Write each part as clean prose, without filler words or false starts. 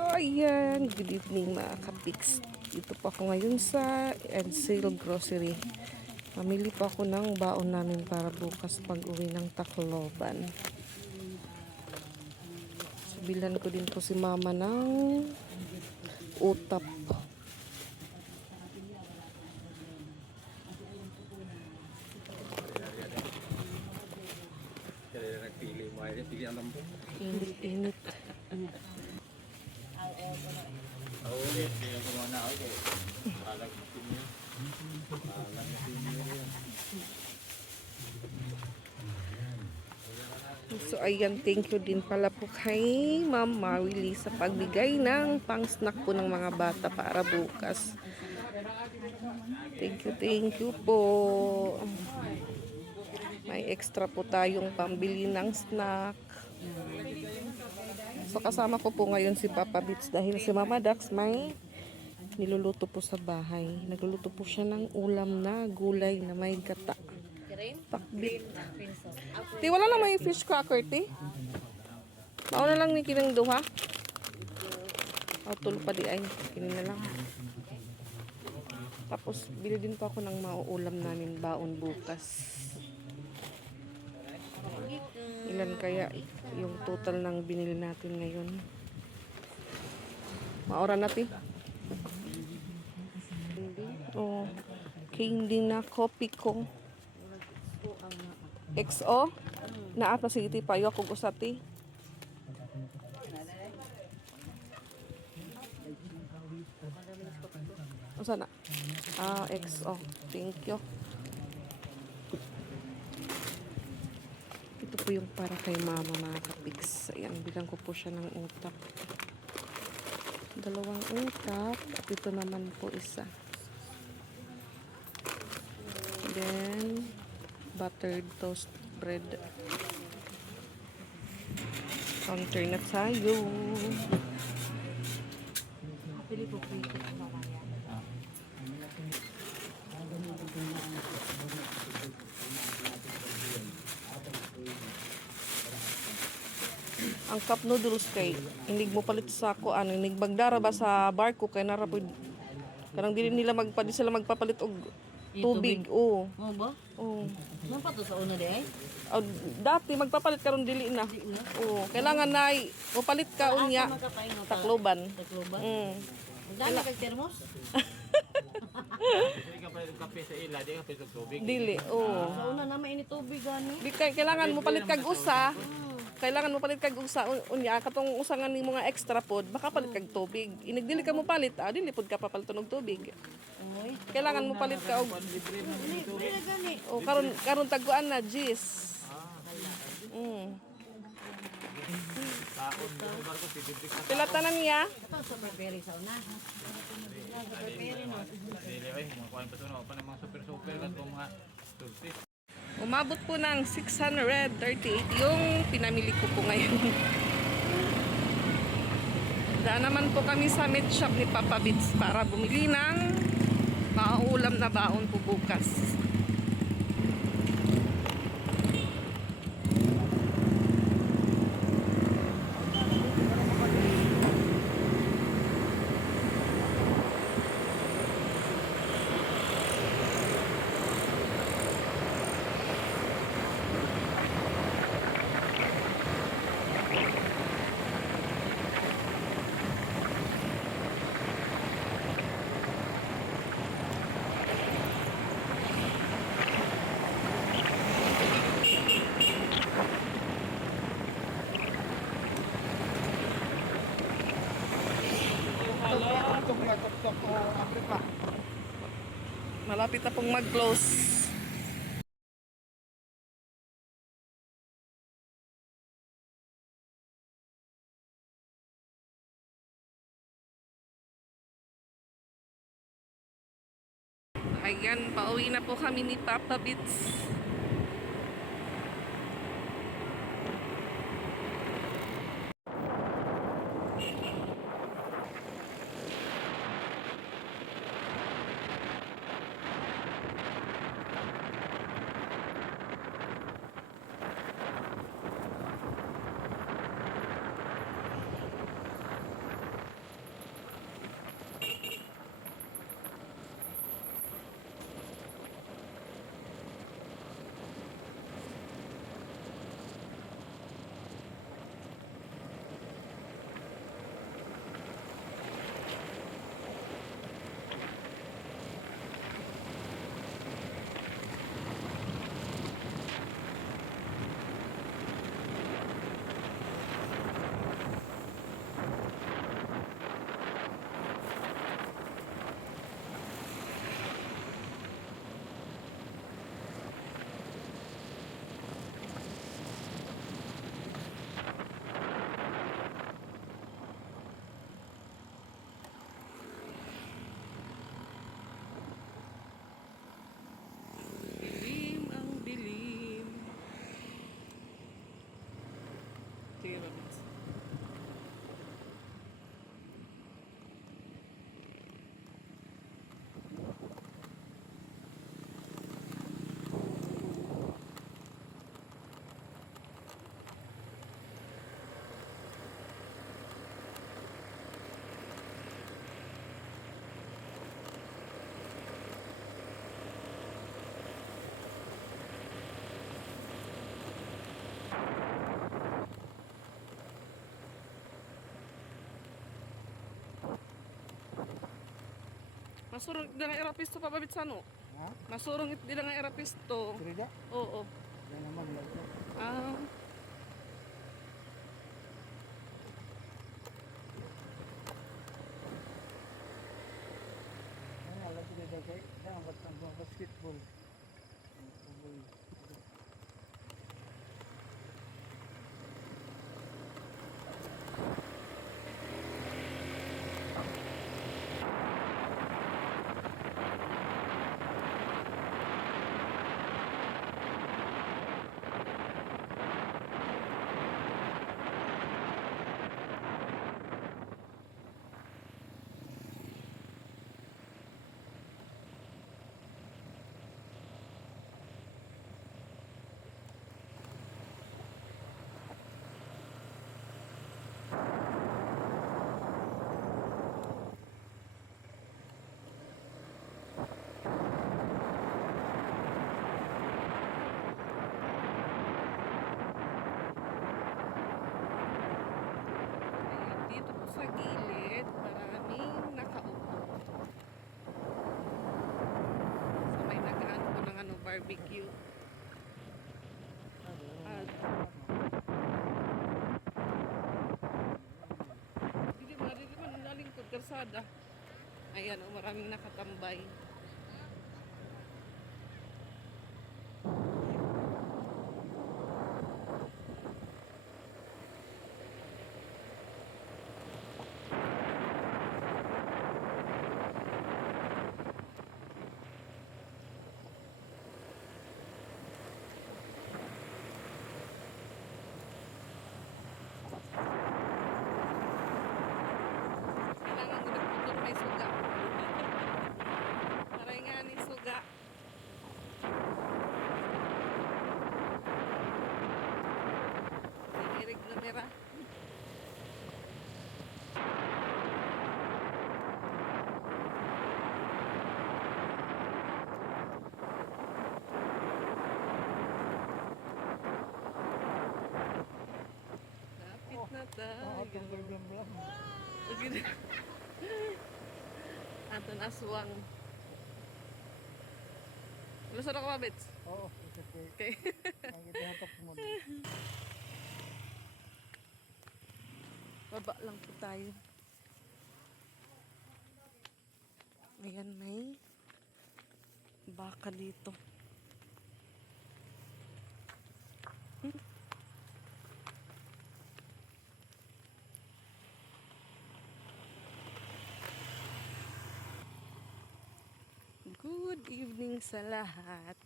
So ayan, good evening mga kapiks. Dito po ako ngayon sa Edsel Grocery. Mamili po ako ng baon namin para bukas pag uwi ng Tacloban. So, bilan ko din po si mama ng utap. Init-init. So ayan, thank you din pala po kay Ma'am Marily sa pagbigay ng pang-snack po ng mga bata para bukas. Thank you po. May extra po tayong pambili ng snack. So kasama ko po ngayon si Papa Bits dahil si Mama Dax may niluluto po sa bahay. Nagluluto po siya ng ulam na gulay na may gata. Pakbit. Ti, wala lang may fish cracker, ti. Mauna lang ni kinang duha. Tulo pa di ay. Kinin na lang. Tapos, bili din po ako ng mauulam namin baon bukas. Ilan kaya yung total ng binili natin ngayon? Maura natin. Oh, candy na coffee ko. XO? Naat na sige ti payo ako usati. O sana? XO. Thank you. Ito po yung para kay mama mga kapiks. Ayan, bilang ko po siya ng utap. 2 utap. At ito naman po isa. Then, buttered toast bread. Counter na tayo. Pili po po ito. Ang cup noodles kay inig mo palit sa ako inig bagdara ba sa barko kay narapod kanang dili nila sila magpapalit og tubig. Oo. Mo ba? Oo. Napa to sa una di ay? Dati magpapalit karon dili na. Oo, kailangan na palit ka unya Tacloban. Tacloban. Dali kag termos? Hindi ka pwede kape sa ila, di ka pwede tubig. Dili. Oo. Sa una na mainit tubig gani. Kailangan mo palit kag usa. Kailangan mo palit kag usa unya katong usangan nimo nga extra pod baka palit kag tubig. Inig dili ka mo palit, dili pod ka papaliton og tubig. Oy. Kailangan mo palit ka og Dili na gani. karon taguan na jis. Taon sa barko si Dibrik na Pilatanan niya. Ito sa prepare sa una. Prepare no. dili ay mga kuan pa tuno pa ng mga super kat mga turtis. Umabot po ng 638 yung pinamili ko po ngayon. Daan naman po kami sa meat shop ni Papa Bits para bumili ng mauulam na baon po bukas. Malapit na pong mag-close. Ayan, pauwi na po kami ni Papa Bits. Masurong di lang erapisto papabit sa no? Ha? Masurong di lang erapisto. Trida? Oo. Yan naman lagi. Ah, Ano alam ko dito kay dapat ang mga basketball. ayan, dito po sa gilid, maraming nakaupo. So may nag-ano po ng barbecue. At hindi man nalingkod karsada. Ayan, oh, maraming nakatambay. Kailangan ko nagputol may suga. Maray nga ni suga. Sinirig na nira. Lapit na tayo. Blam. Begini. Anton aswang. Lusot ako mabits. Oo, it's okay. Okay. Nagitahatok mo. Baba lang po tayo. Ayan, may baka dito. Good evening sa lahat.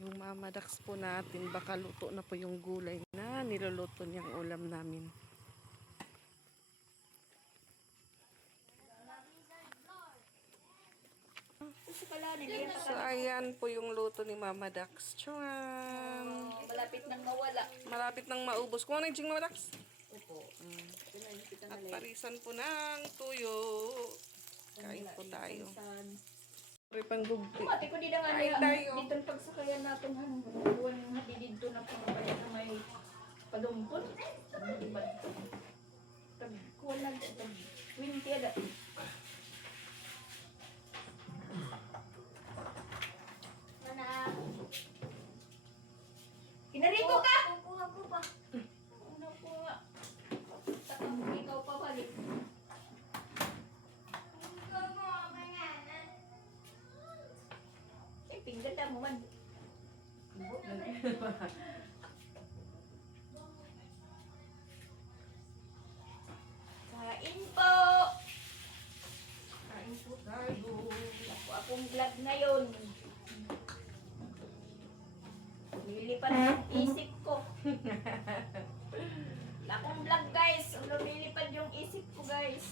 Yung mamadax po natin, baka luto na po yung gulay na niluluto niyang ulam namin. So, ayan po yung luto ni Mama Dax. Chuan! Malapit nang mawala. Malapit nang maubos. Kung ano yung Mama Dax? Opo. Pinalipitan At parisan po ng tuyo. Kain po tayo. Pare pang gugti. Pati ko di na nga Kain niya. tayo. Dito ang pagsakayan natin buwan ng hati dito na pangapaya na may padumpon. Diba? Tagkuhan na. Tag-20 ada. Kinariko ka! Kukuha ko pa. Ano ko nga? Takang ikaw pa balik. Ay, pingganda mo man. Kain po! Kain po tayo. Ako akong vlog ngayon. Lilipad ang isip ko. Akong vlog guys. Lumilipad yung isip ko guys.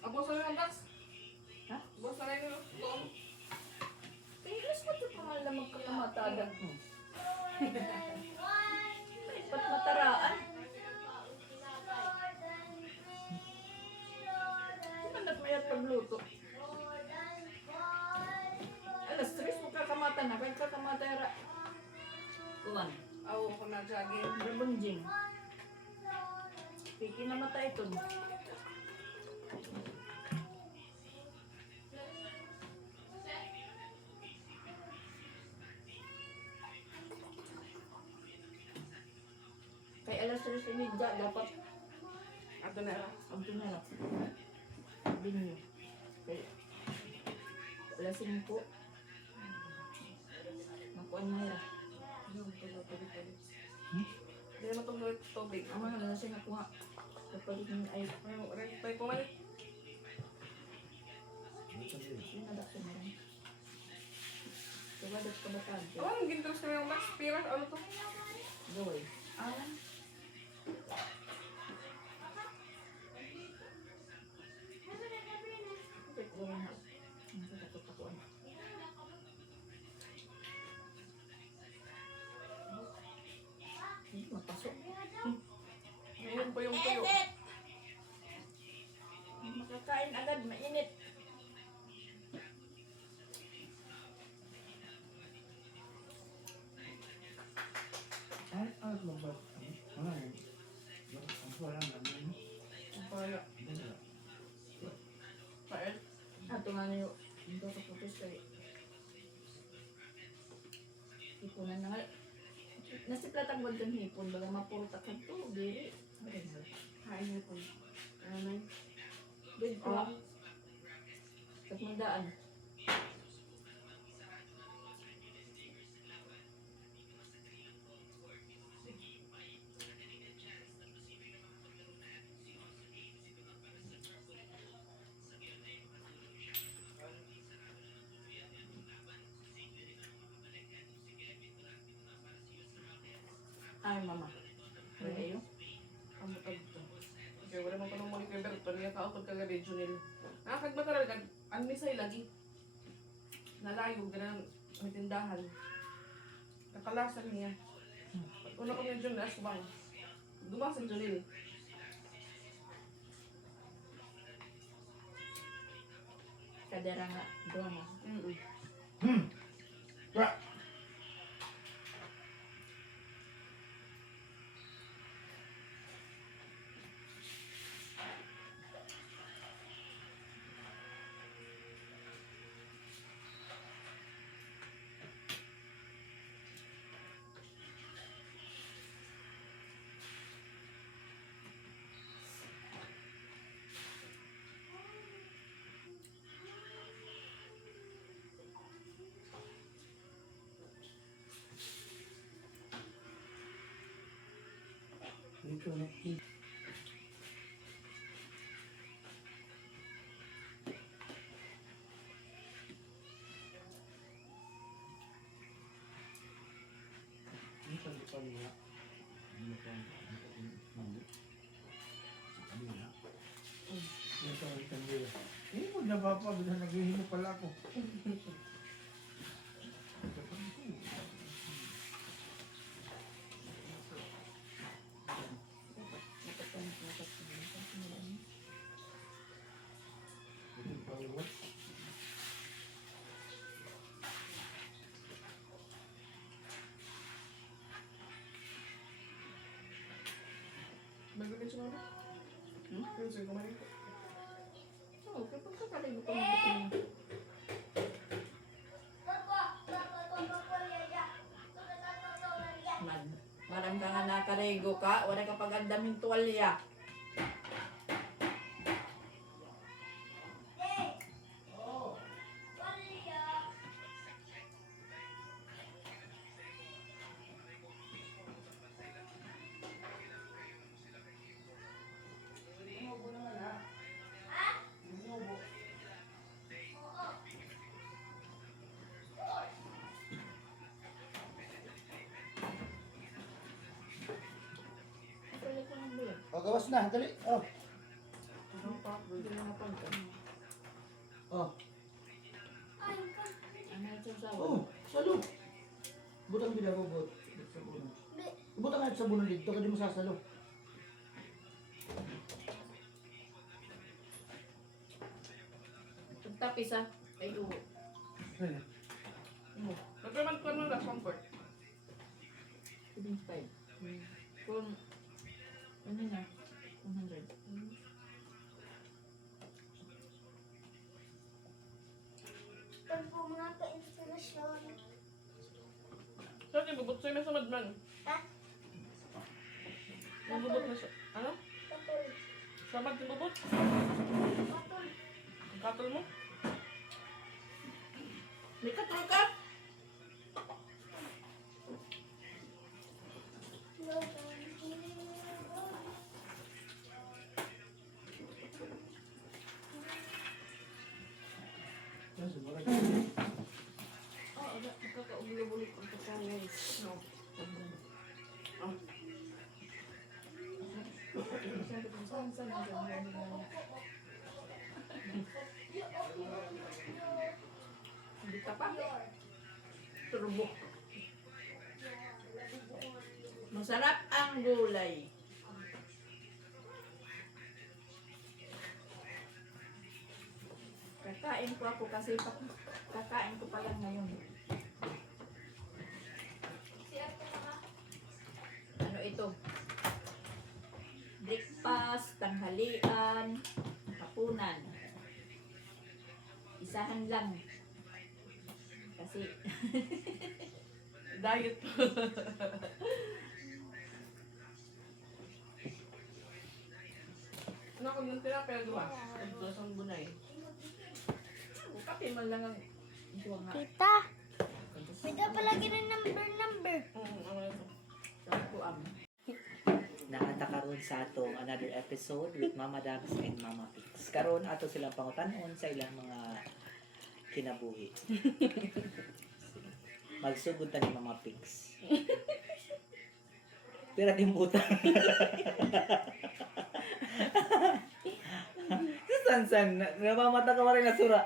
Abo sa mga Dax? Ha? Abo sa mga Dax? Pilis mo ito pangal na magkakamatagan mo. Ba't mataraan? Saan nagmayat pagluto? mata na, kahit ka kamatera. Kuwan. Aw, ako na jogging. Berbunjing. Piki na mata ito. Kay alas 3:30 dapat Ato na ra. ang tunarap. Binyo. Kay alas 5. Nakuan na hira. Dili mo tong tubig. Ang mga nasa nakuha. Kapalit ng ay Ay, tayo pumalik. sinadak sa meron. Kabadat kabatad. Oh, ang gintos na yung max. Pira, ano to? Goy. Ah, Kapit goy na. Ang kakatakuan. Mapasok. ngayon po yung tuyo. Makakain agad, mainit. Ay, lumbat. Ay, ang wala naman. Ang paya. Pael. Ato nga niyo. Hindi ko kapupis kay hipunan na nga. Nasiplatan ko dyan hipon. Baga mapurta ka to. Diri. Kain niyo po. Ano na yun? Good ko. Tapos mandaan. Ay, mama. Ready yun? Ang matag to. Okay, wala mo pa nung mga Berto. Niya kaupod kagabi, Junil. Nakakagmataral, ang misay lagi. Nalayo, ganang may tindahan. Nakalasan niya. Una ko niya Junil, asbang. Dumasan Junil. Kadera nga. Doon na. Dito na. Dito na pa nila. Dito na kanila. Eh, maglaba pa. Bila naghihimo pala ako. Magalit siya mga. Pero sige, kumain ko. Oo, kapag kakalibo ko ng bitin mo. Marang ka nga nakarego ka, wala ka pag-andaming tuwalya. Pwede ko ng bulan. O, gawas na. Dali. Oh. Hindi na napagka. Oh. Ano yung sasawa? Oh, salo. Butang binabubot. Butang nga sa bunod dito, kasi mo sasalo. Pagtapis ah. Ay, uwo. Ito Pero man lang last comfort. 75. Kung ano na, 100. Pag po mga ka-inspirasyon. Sorry, bubot sa'yo na sa madman. Ha? Bubot na siya. Ano? Katol. Samad yung bubot? Katol. Ang katol mo? May katol ka? Oo, nakakaulo-ulo ang kakawis. No. Hindi ka pa? Turbo. Masarap ang gulay. Kakain ko ako kasi kakain ko pa lang ngayon. Ano ito? Breakfast, tanghalian, hapunan. Isahan lang. Kasi diet. Ano ko nung tinapaya gawa? Ito sa bunay. Kape man lang ang gawa nga. Tita. Tita palagi ng number. Ano ito? Sabi ko Nakatakaroon sa atong another episode with Mama Dax and Mama Pix. Karon ato silang pangutanon sa ilang mga kinabuhi. Magsugod ta ni Mama Pix. Tira timbutan. San namamata ka pa rin na sura.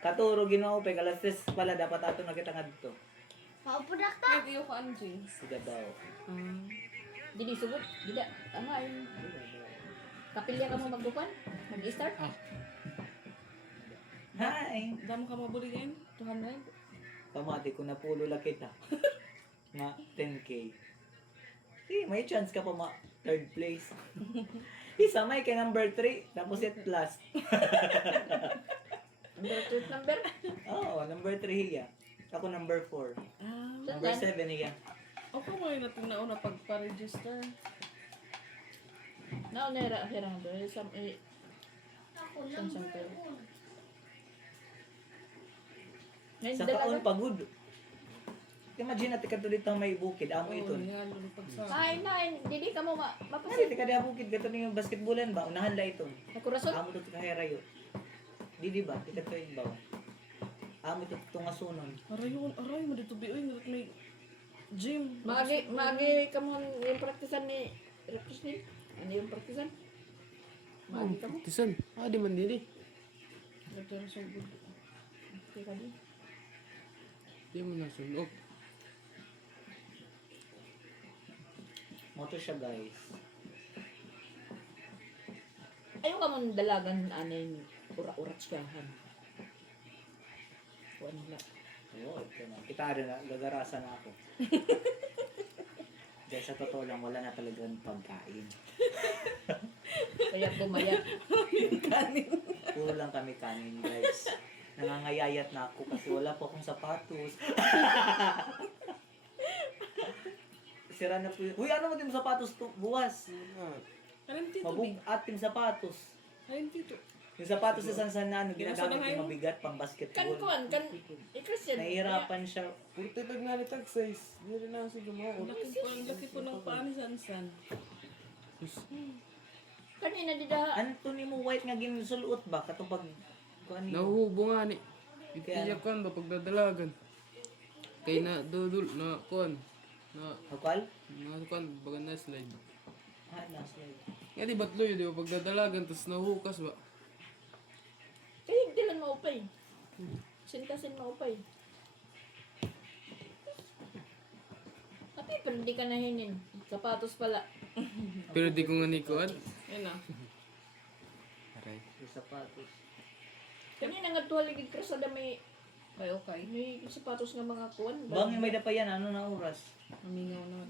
Katuro ginawa pe alas 3 pala dapat ato nakita nga dito. Maupo dakta. Hindi ko ano, James. Siga daw. Dili sugot, dila. Ano ay kapilya ka mo magbukan? Mag-start? Hi. Damo ka mabuli din? 200? Pamati ko na pulo lang kita. Ma 10K. May chance ka pa ma third place. Isa may kay number 3 tapos it last. Number? Oo, number 3 hiya. Ako number 4. Number 7 hiya. Ako mo yung natin nauna pagpa-register. Naunera, hirang doon. Ako number 1. Ngayon Sa dalaga. kaon pagod. Imagine natin ka dito may bukid, amo ito. Yan, lulupag sa... Ay, dili ka mo Kasi mapasit. tika da bukid gato yung basketballan ba unahan la ito. Nakurason? Amo to kaherayo. Di ba? Tika to yung bawa. Amo to tungasunon. Aray mo dito biyoy, ngunit may gym. Magi ka mo yung praktisan ni Represent. Ano yung praktisan? Magi ka mo. Tisan, di man dili. Nagtara sa good. Okay ka din. Di mo nasunog. Moto siya guys. Ayaw ka mong dalagan anin ura-urat siyahan. Kuha nila. Oo, ito na. Kita rin na, gagarasa na ako. Dahil sa totoo lang, wala na talagang pagkain. Kaya bumayat. Puro lang kami kanin, guys. Nangangayayat na ako kasi wala pa akong sapatos. Sira na po yun. Uy, ano mo din sapatos to? Buwas. Alam tito, Mabugat yung sapatos. Alam tito. Yung sapatos sa Sansan na ano, Binasa na ginagamit ngayon? yung mabigat pang Kan basketball. kuan, Christian. Nahihirapan siya. Puro tibag na ni tag size. Di rin na si Ang gumawa. laki po ng paa ni Sansan. Kanina di daha. Anthony mo white nga ginsulot ba? Katong pag... Kuan niyo. Nahuhubo nga ni. Kaya- Itiyakan ba pagdadalagan. Kay na dudul na kuan. Na Hakal? kuan baga na slide. Ah, last slide. Nga di batloy di ba pagdadalagan tas nahukas ba? Kaya hindi lang maupay. Sintasin maupay. Tapi pa hindi ka nahingin. Sapatos pala. Pero di ko nga ni kuan. Yan na. Aray. Yung sapatos. Kanina nga tuwaligid ko sa dami. Ay, okay. May sapatos nga mga kuwan. Bang may dapayan, ano na oras? Mamingaw na.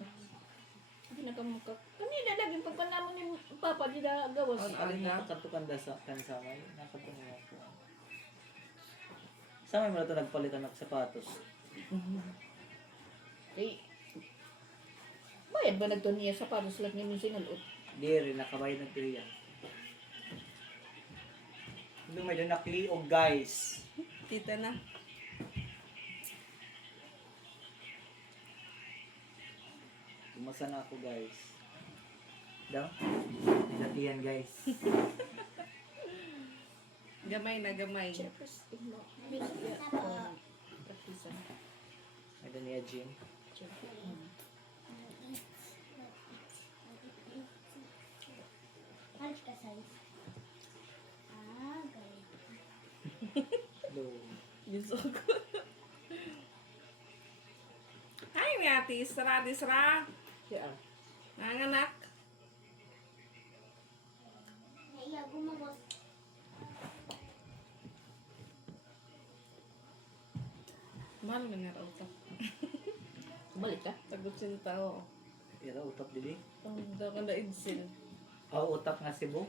Pinakamuka. Kanina lagi pagpanamon ni Papa di na gawas. Alin mo kakatukan da sa kansamay? Nakatungo ako. Sa may mo na ito nagpalitan ng sapatos. Eh, bayad ba nagto niya sapatos lang ni Minsingalot? Di rin, nakabayad ng tiyan. Hindi may doon nakliog, guys. Tita na. Umasa na ako, guys. Daw? Natiyan, guys. Gamay na gamay. Siyempre, practice. May doon niya, Jim. Halos ka size. Galing. Hello. Gusto ko. Hi, mi ate. Isra, disra. Yeah. Nanganak. Naiya gumabos. Mahal na nga raw ito. Balik ka? Tagot sinta ko. Ira, utap dili. Ang daw ka na idsil. Utap nga Cebu.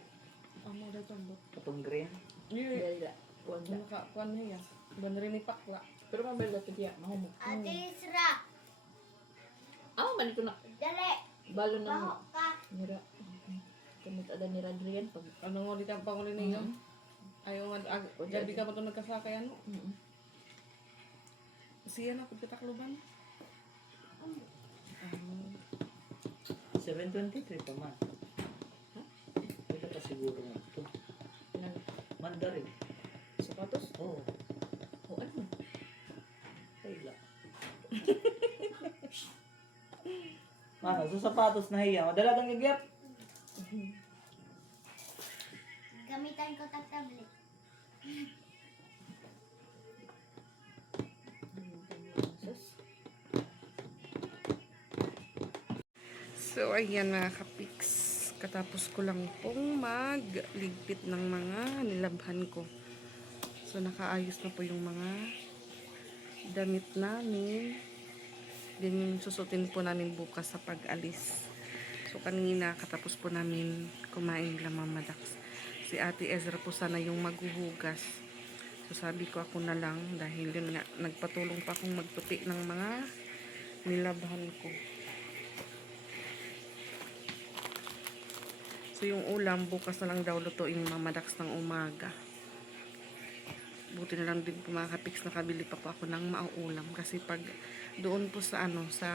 Amo daw tambot. Katong green. Yun. Dali. Kuwan Ano ka? Kuan na yan. Ban rin ni Pakla. Pero mabalik ka diya. Mahumog. Ate Isra, Balik ko na. dali. Balo ng Baho ka. nira. Kamit ada ni Radrian pag Ano nga ulit ang pangulit ninyo? Ayaw nga. Gabi ka pa ito nagkasakay ano? Siya na. Pagkatakluban. 723 pa man. Ito pa siguro nga ito. Mandarin. sapatos. Oo. O ano? Kayla. Mano, sa sapatos na hiya. Madala kang gagyap. Gamitan ko tag tablet. So, ayan mga kapiks. Katapos ko lang pong magligpit ng mga nilabhan ko. So, nakaayos na po yung mga damit namin. Then, yung susutin po namin bukas sa pag-alis. So, kanina, katapos po namin kumain nila Mama Dax. Si Ate Ezra po sana yung maghuhugas. So, sabi ko ako na lang dahil yun nga, nagpatulong pa akong magputi ng mga nilabhan ko. So, yung ulam, bukas na lang daw lutuin ni Mama Dax ng umaga. Buti na lang din po mga kapiks, nakabili pa po ako ng mauulam. Kasi pag doon po sa ano, sa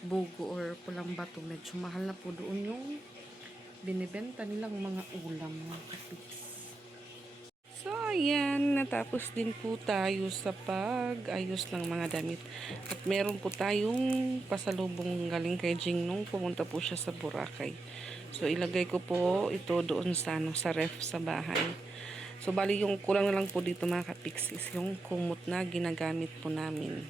Bugo or Pulang Bato, medyo mahal na po doon yung binibenta nilang mga ulam mga kapiks. So, ayan, natapos din po tayo sa pag-ayos ng mga damit. At meron po tayong pasalubong galing kay Jing nung pumunta po siya sa Boracay. So, ilagay ko po ito doon sa, ano, sa ref sa bahay. So, bali yung kulang na lang po dito mga kapiksis, yung kumot na ginagamit po namin.